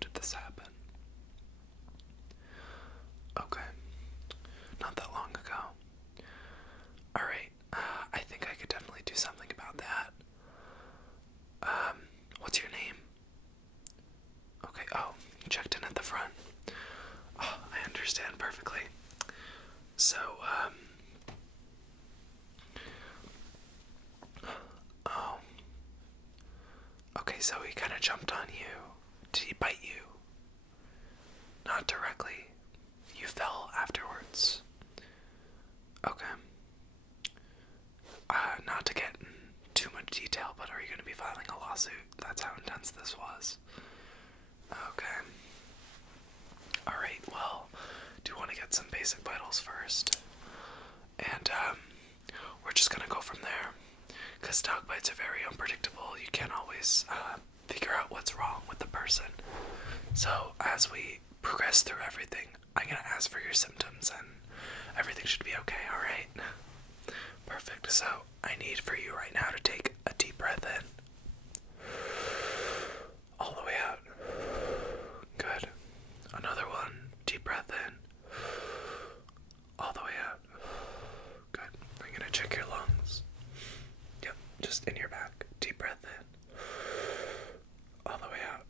did this happen? Okay. Not that long ago. Alright, I think I could definitely do something about that. What's your name? Okay, oh, you checked in at the front. Oh, I understand perfectly. So, oh. Okay, so he kind of jumped on you. Did he bite you? Not directly. You fell afterwards. Okay. Not to get in too much detail, but are you going to be filing a lawsuit? That's how intense this was. Okay. Alright, well, do you want to get some basic vitals first? And, we're just going to go from there. Because dog bites are very unpredictable. You can't always, figure out what's wrong with the person. So, as we progress through everything, I'm going to ask for your symptoms and everything should be okay, alright? Perfect. So, I need for you right now to take a deep breath in. All the way out. Good. Another one. Deep breath in. All the way out. Good. I'm going to check your lungs. Yep, just in your back. Deep breath in. All the way out.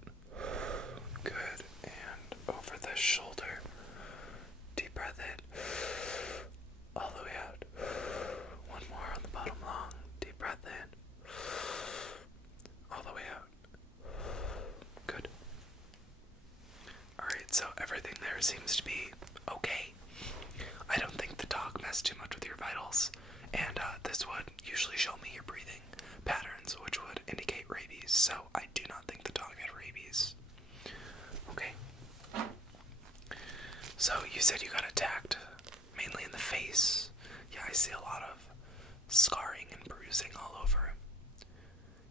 Good. And over the shoulder. Deep breath in. All the way out. One more on the bottom lung. Deep breath in. All the way out. Good. Alright, so everything there seems to be okay. I don't think the dog messed too much with your vitals. And this would usually show me your breathing patterns, which would indicate rabies. So I do not think the dog had rabies. Okay. So you said you got attacked, mainly in the face. Yeah, I see a lot of scarring and bruising all over.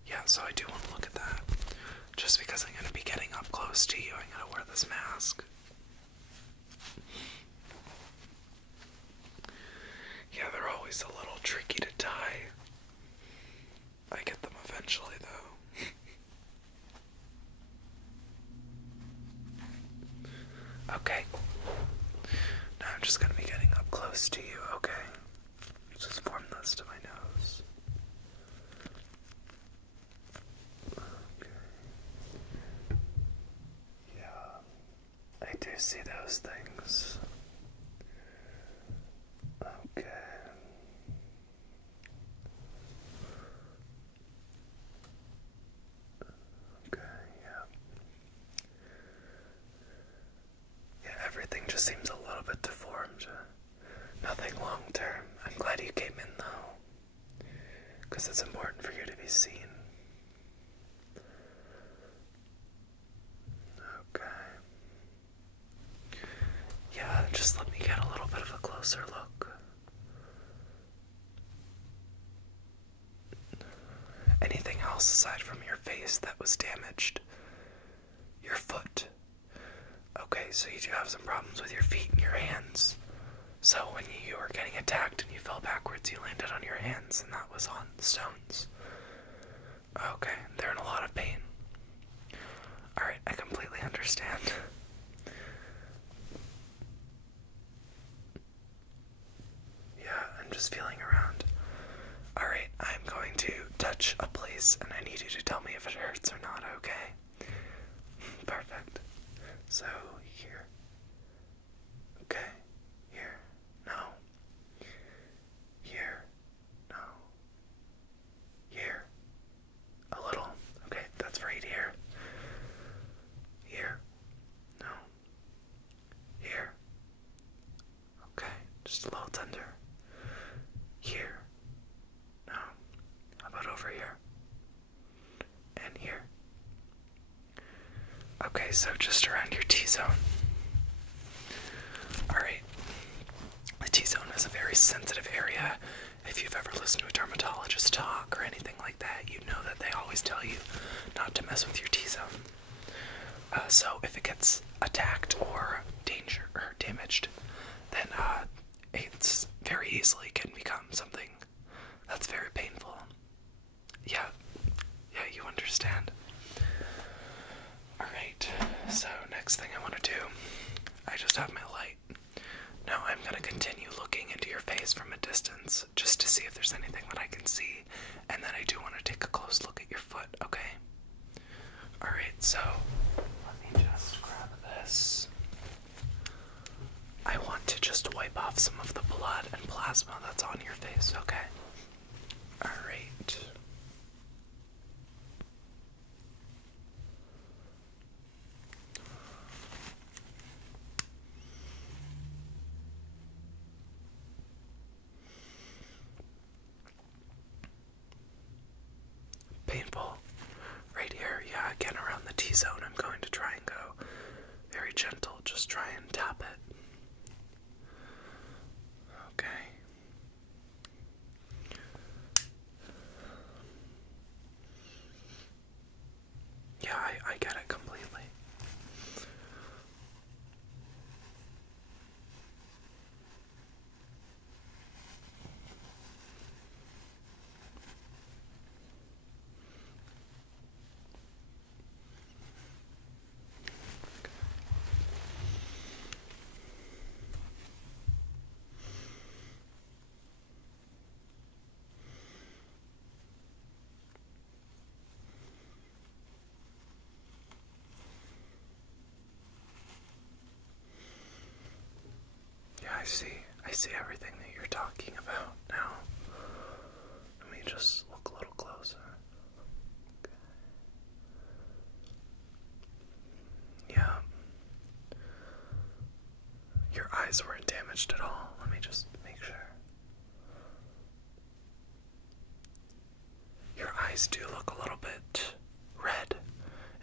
Yeah, so I do want to look at that. Just because I'm going to be getting up close to you, I'm going to wear this mask. Yeah, they're always a little tricky to tie. I get them eventually, though. Okay. Now I'm just going to be getting up close to you, okay? Just form this to my nose. Okay. Yeah, I do see those things. Okay. Okay, yeah. Yeah, everything just seems a little bit deformed. Nothing long term. I'm glad you came in though, because it's important for you to be seen. Okay. Yeah, just let me get a little bit of a closer look. Anything else aside from your face that was damaged? Your foot. Okay, so you do have some problems with your feet and your hands. So when you were getting attacked and you fell backwards, you landed on your hands, and that was on stones. Okay, they're in a lot of pain. Alright, I completely understand. Yeah, I'm just feeling around. Alright, I'm going to touch a place, and I need you to tell me if it hurts or not, okay? Perfect. So, here. Okay. Here. No. Here. No. Here. A little. Okay, that's right here. Here. No. Here. Okay, just a little tender. Here. No. How about over here? And here. Okay, so just around your T-zone. Alright. The T-zone is a very sensitive area. If you've ever listened to a dermatologist talk or anything like that, you know that they always tell you not to mess with your T-zone. So if it gets attacked or damaged, then it's very easily can become something that's very painful. Yeah, you understand. Alright, so I just have my light. Now I'm going to continue looking into your face from a distance just to see if there's anything that I can see, and then I do want to take a close look at your foot, okay? Alright, so let me just grab this. I want to just wipe off some of the blood and plasma that's on your face, okay? Alright. Painful. Right here, yeah, again around the T-zone. I'm going to try and go very gentle, just try and tap it. Okay. Yeah, I get it completely. I see everything that you're talking about now. Let me just look a little closer. Okay. Yeah. Your eyes weren't damaged at all. Let me just make sure. Your eyes do look a little bit red,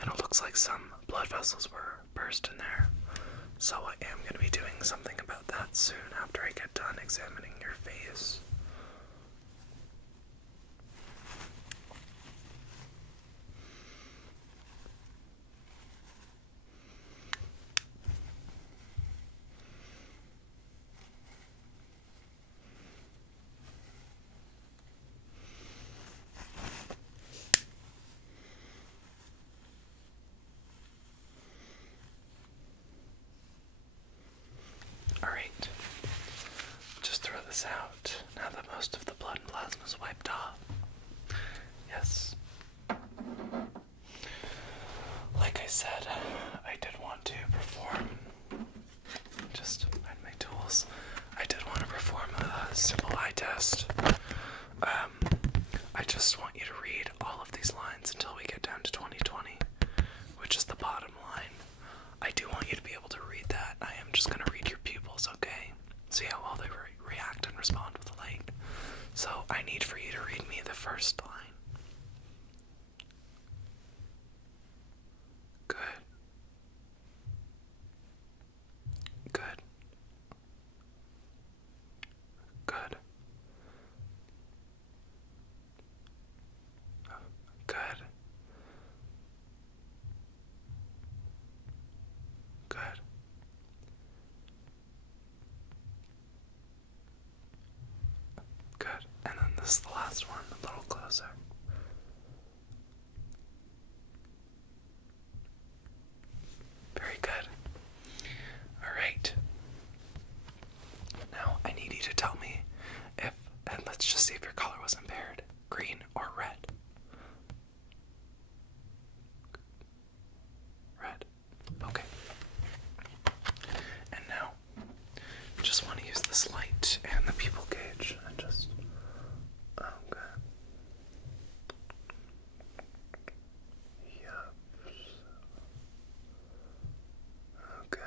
and it looks like some blood vessels were burst in there. So I am going to be doing something about that soon after I get done examining your face. Alright, just throw this out now that most of the blood and plasma is wiped off. Yes. Like I said, I did want to perform, just find my tools, I did want to perform a simple eye test. I just want you to read all of these lines until we get down to 2020, which is the bottom line. I do want you to be able to read that. I am just going to read your pupils, okay? See how well they react and respond with the light. So I need for you to read me the first line. Good. Good. Good. Good. Good. Good. And then this is the last one, a little closer. Very good. Alright. Now I need you to tell me if, and let's just see if your color was impaired, green or red. Red. Okay. And now, just want to use this light and the pupil gauge and just, okay. Yep. Okay.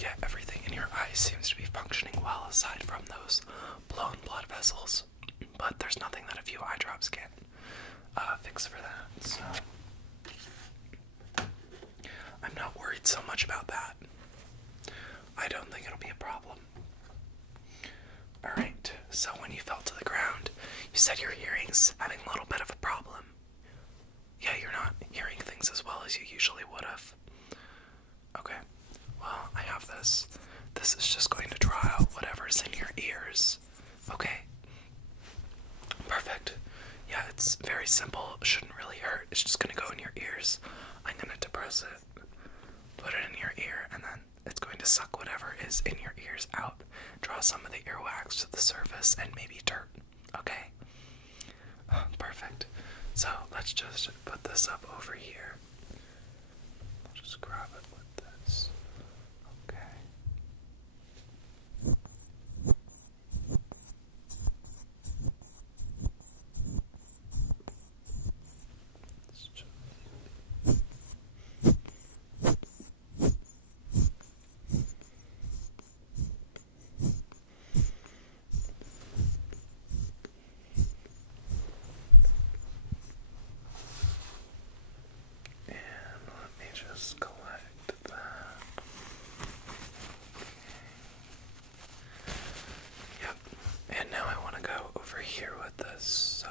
Yeah, everything in your eyes seems to be functioning well aside from those blown blood vessels. But there's nothing that a few eye drops can fix for that, so I'm not worried so much about that. I don't think it'll be a problem. Alright, so when you fell to the ground, you said your hearing's having a little bit of a problem. Yeah, you're not hearing things as well as you usually would have. Okay, well, I have this. This is just going to draw out whatever's in your ears. Okay. Perfect. Yeah, it's very simple. It shouldn't really hurt. It's just gonna go in your ears. I'm gonna depress it, put it in your ear, and then it's going to suck whatever is in your ears out, draw some of the earwax to the surface, and maybe dirt. Okay? Perfect. So let's just put this up over here. I'll just grab it with this. Okay. Just collect that. Yep. And now I want to go over here with this, so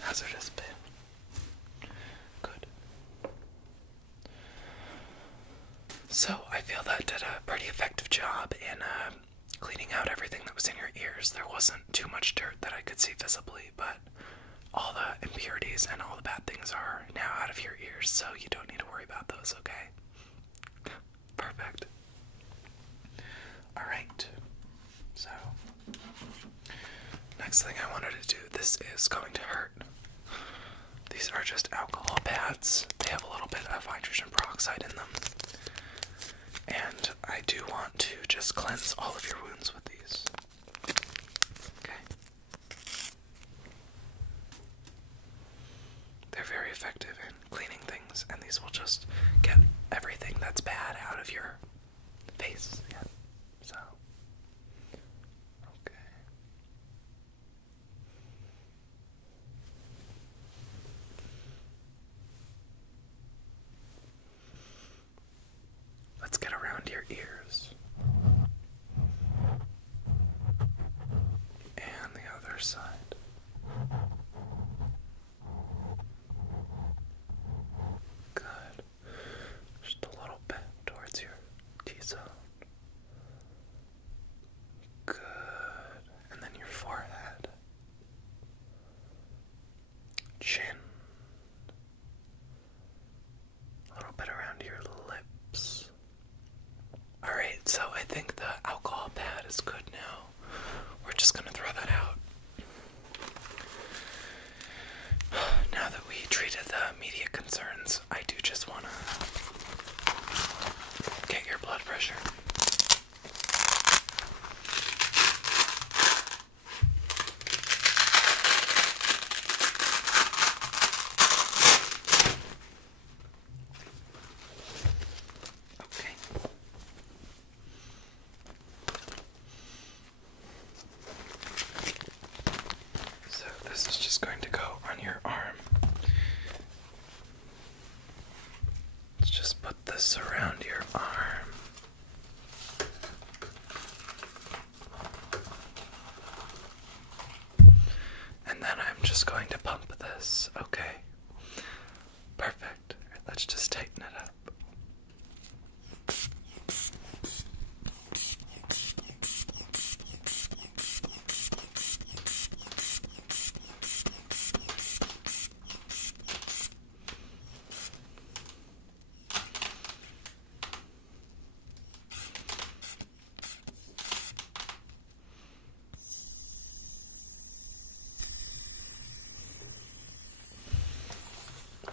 hazardous bit. Good. So I feel that did a pretty effective job in cleaning out everything that was in your ears. There wasn't too much dirt that I could see visibly, but all the impurities and all the bad things are now out of your ears, so you don't need to worry about those, okay? Perfect. Alright. So, next thing I wanted to do, this is going to hurt. These are just alcohol pads. They have a little bit of hydrogen peroxide in them. And I do want to just cleanse all of your wounds with these. Okay. They're very effective in cleaning things, and these will just get everything that's bad out of your face. Yeah. So, okay. Let's get around your ears. And the other side. Good. Just a little bit towards your T-zone. Good. And then your forehead. Chin. A little bit around your lips. Alright, so I think the alcohol pad is good now. We're just gonna throw that out. Now that we treated the immediate concerns, I do just wanna get your blood pressure. This is just going to go on your arm. Let's just put this around your arm. And then I'm just going to pump this, okay? Perfect. All right, let's just tighten it up.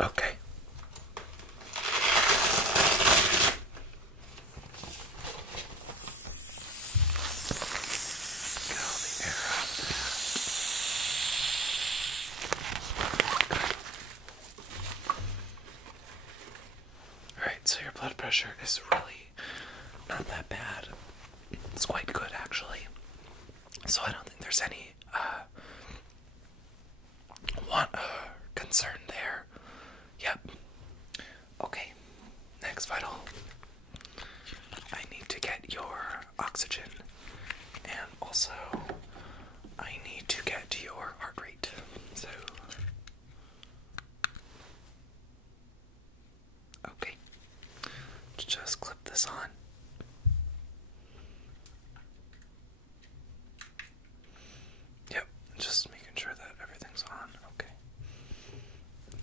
Okay. Get all the air out there. Alright, so your blood pressure is really not that bad. It's quite good, actually. So I don't think there's any concern there. Yep. Okay. Next vital. I need to get your oxygen, and also I I need to get your heart rate. So, okay, just clip this on. Yep, just making sure that everything's on. Okay,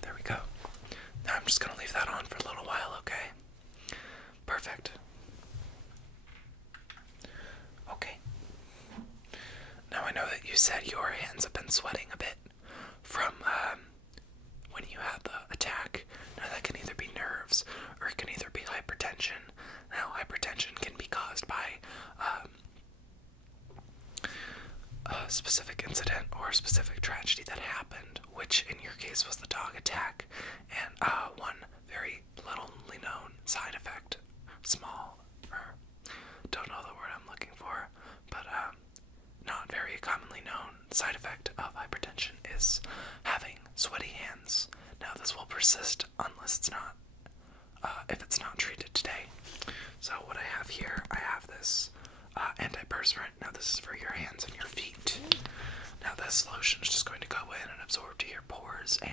there we go. Now I'm just gonna leave that on for a little while, okay? Perfect. Okay. Now I know that you said your hands have been sweating a bit from when you had the attack. Now that can either be nerves or it can either be hypertension. Now hypertension can be caused by a specific incident or a specific tragedy that happened, which in your case was the dog attack, and one very littly known side effect, small, or don't know the word I'm looking for, but not very commonly known side effect of hypertension is having sweaty hands. Now this will persist unless it's not, if it's not treated today. So what I have here, I have this antiperspirant. Now this is for your hands and your feet. Now this lotion is just going to go in and absorb to your pores, and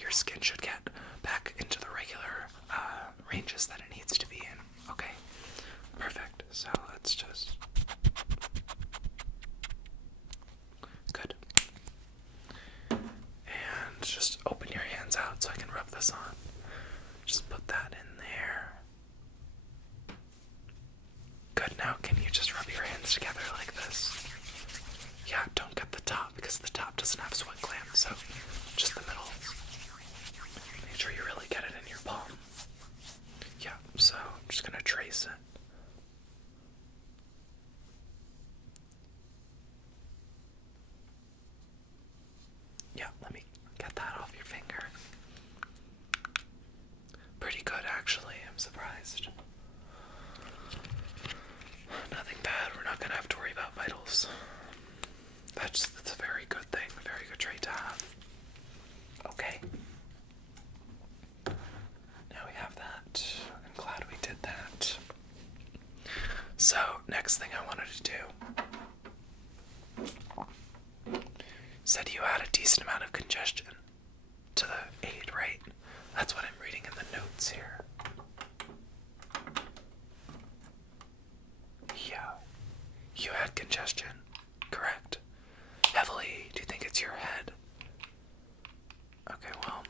your skin should get back into the regular ranges that it needs to be in. Okay, perfect. So let's just... Good. And just open your hands out so I can rub this on. Just put that in there. Good, now can you just rub your hands together like this? Yeah, don't get the top because the top doesn't have sweat glands, so just the middle. Make sure you really get it in your palm. Yeah, so I'm just gonna trace it. Yeah, let me get that off your finger. Pretty good, actually. I'm surprised. Nothing bad. We're not gonna have to worry about vitals. That's a very good thing, a very good trait to have. Okay. Now we have that. I'm glad we did that. So, next thing I wanted to do. Said you had a decent amount of congestion to the aid, right? That's what I'm reading in the notes here. Yeah. You had congestion, correct? Heavily. Do you think it's your head? Okay, well,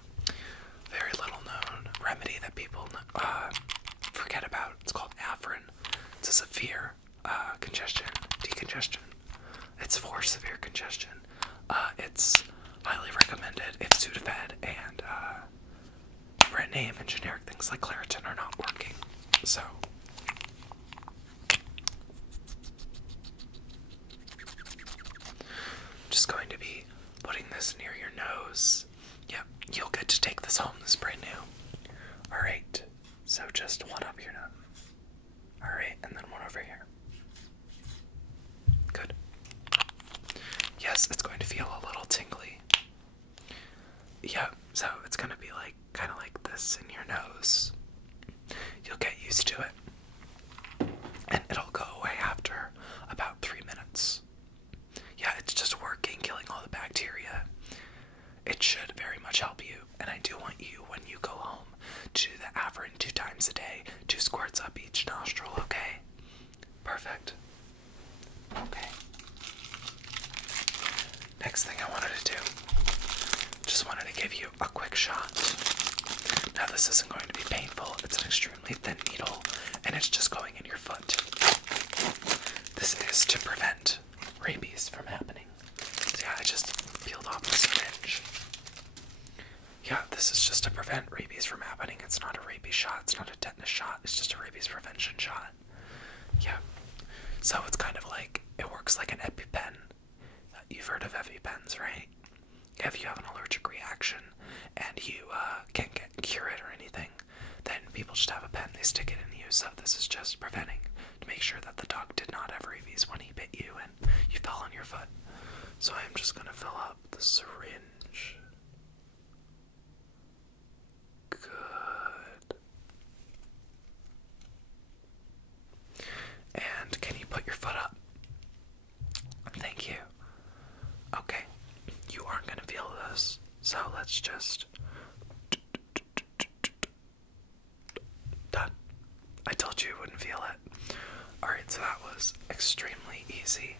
very little known remedy that people forget about. It's called Afrin. It's a severe congestion, decongestion. It's for severe congestion. It's highly recommended if Sudafed and brand name and generic things like Claritin are not working. So, just going to be putting this near your nose. Yep, you'll get to take this home. This is brand new. Alright, so just one up your nose. Alright, and then one over here. Good. Yes, it's going to feel a little tingly. Yeah, so it's going to be like, kind of like this in your nose. You'll get used to it. And it'll go away after about 3 minutes. Yeah, it's just working, killing all the bacteria. It should very much help you. And I do want you, when you go home, to do the Afrin 2 times a day, 2 squirts up each nostril, okay? Perfect. Okay. Next thing I wanted to do, just wanted to give you a quick shot. Now this isn't going to be painful, it's an extremely thin needle, and it's just going in your foot. This is to prevent rabies from happening. So yeah, I just peeled off the syringe. Yeah, this is just to prevent rabies from happening. It's not a rabies shot, it's not a tetanus shot, it's just a rabies prevention shot. Yeah, so it's kind of like, it works like an EpiPen. You've heard of EpiPens, right? If you have an allergic reaction and you can't cure it or anything, then people just have a pen, they stick it in you. So this is just preventing, to make sure that the dog did not have rabies when he bit you and you fell on your foot. So I'm just going to fill up the syringe. Good. And can you put your foot up? Thank you. I told you wouldn't feel it. Alright, so that was extremely easy.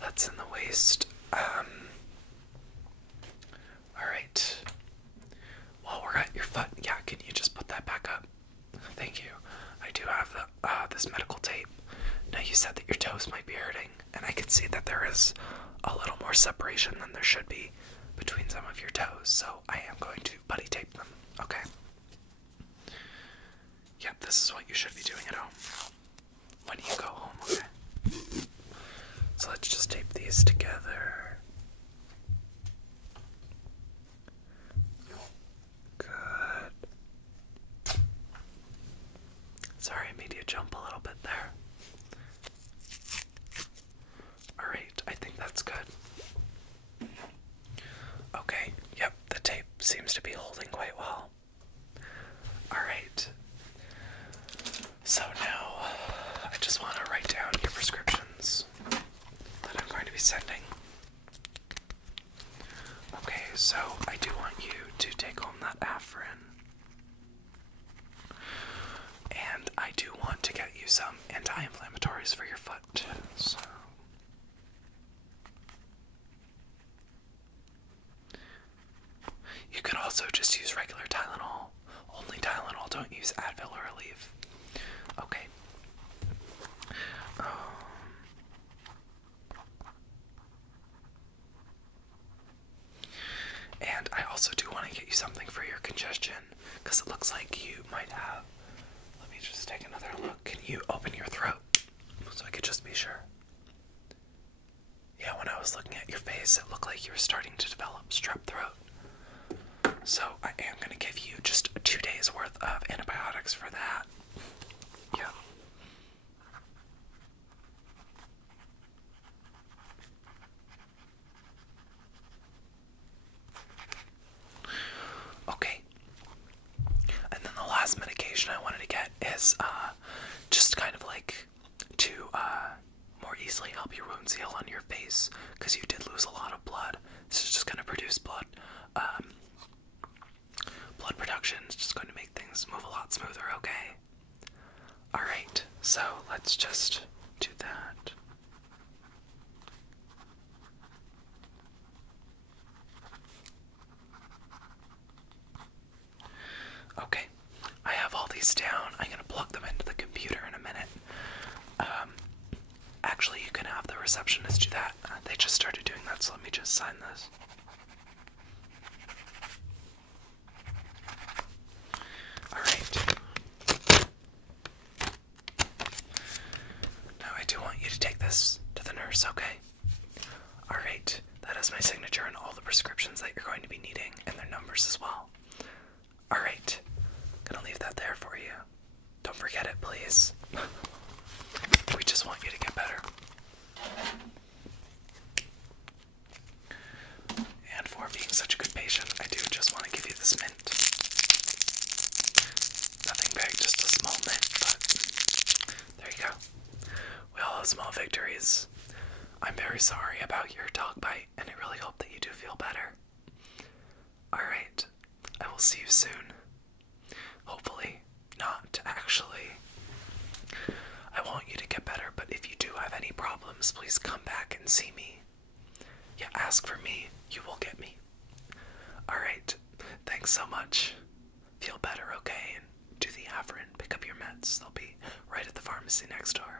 That's in the waist. Alright. While we're at your foot, yeah, can you just put that back up? Thank you. I do have this medical tape. Now you said that your toes might be hurting, and I can see that there is a little more separation than there should be between some of your toes, so I am going to buddy tape them, okay? Yep, this is what you should be doing at home when you go home, okay? So let's just tape these together. Good. Sorry, I made you jump a little bit there. Alright, I think that's good. Okay, yep, the tape seems to be holding quite well. Alright. So now, I just want to write down your prescriptions that I'm going to be sending. Okay, so I do want you to take home that Afrin. And I do want to get you some anti-inflammatories for your foot. So you can also just use regular Tylenol. Only Tylenol, don't use Advil or Aleve. Okay. And I also do want to get you something for your congestion, because it looks like you might have. Let me just take another look. Can you open your throat so I could just be sure? Yeah, when I was looking at your face, it looked like you were starting to develop strep throat. So I am going to give you just 2 days worth of antibiotics for that. Yeah. Okay. And then the last medication I wanted to get is just kind of like to more easily help your wounds heal on your face, because you did lose a lot of blood. This is just going to produce blood production. It's just going to make things move a lot smoother, okay? Alright, so let's just do that. Okay, I have all these down. I'm going to plug them into the computer in a minute. Actually, you can have the receptionist do that. They just started doing that, so let me just sign this. Alright. Now I do want you to take this to the nurse, okay? Alright, that is my signature and all the prescriptions that you're going to be needing, and their numbers as well. Alright, gonna leave that there for you. Don't forget it, please. We just want you to get better. And for being such a good patient, I do just want to give you this mint. Nothing big, just a small mint, but there you go. We all have small victories. I'm very sorry about your dog bite, and I really hope that you do feel better. Alright, I will see you soon. Hopefully, not actually. I want you to get better, but if you do have any problems, please come back and see me. Yeah, ask for me, you will get me. Alright, thanks so much. Feel better, okay? And do the Afrin, pick up your meds. They'll be right at the pharmacy next door.